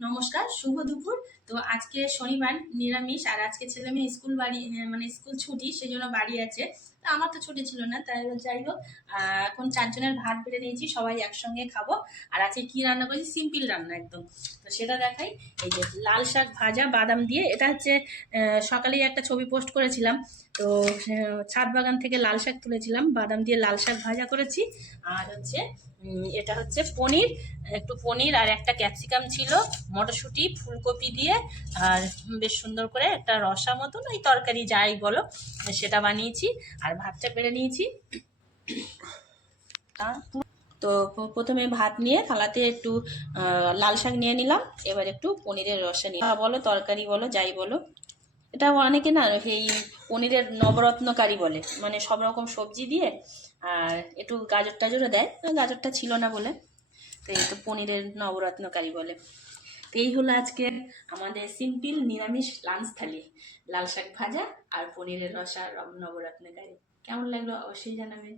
নমস্কার, শুভ দুপুর। তো আজকে শনিবার, নিরামিষ। আর আজকে ছেলে মেয়ে স্কুল বাড়ি মানে স্কুল ছুটি, সেই জন্য বাড়ি আছে। তা আমার তো ছুটি ছিল না, তাই যাই হোক। এখন 4 জনের ভাত বেড়ে নিয়েছি, সবাই একসঙ্গে খাবো। আর আজকে কি রান্না করেছি, সিম্পল রান্না একদম। তো সেটা দেখাই। এই যে লাল শাক ভাজা বাদাম দিয়ে, এটা হচ্ছে সকালেই একটা ছবি পোস্ট করেছিলাম। তো ছাদ বাগান থেকে লাল শাক তুলেছিলাম, বাদাম দিয়ে লাল শাক ভাজা করেছি। আর হচ্ছে এটা হচ্ছে পনির, একটু পনির আর একটা ক্যাপসিকাম ছিল, মটরশুঁটি ফুলকপি দিয়ে। আর বেশ সুন্দর করে একটা রসা মতন ওই তরকারি যাই বলো, সেটা বানিয়েছি। আর ভাতটা বেড়ে নিয়েছি। তো প্রথমে ভাত নিয়ে থালাতে একটু লাল শাক নিয়ে নিলাম। এবার একটু পনিরের রসা নিয়ে বলো, তরকারি বলো, যাই বলো। এটা অনেকে না এই পনিরের নবরত্ন কারি বলে, মানে সব রকম সবজি দিয়ে। আর একটু গাজর টাজরও দেয়, গাজরটা ছিল না বলে। তো এই তো পনিরের নবরত্ন কারি বলে। তো এই হলো আজকে আমাদের সিম্পল নিরামিষ লাঞ্চ থালি। লাল শাক ভাজা আর পনিরের রসা, নবরত্ন কারি। কেমন লাগলো অবশ্যই জানাবেন।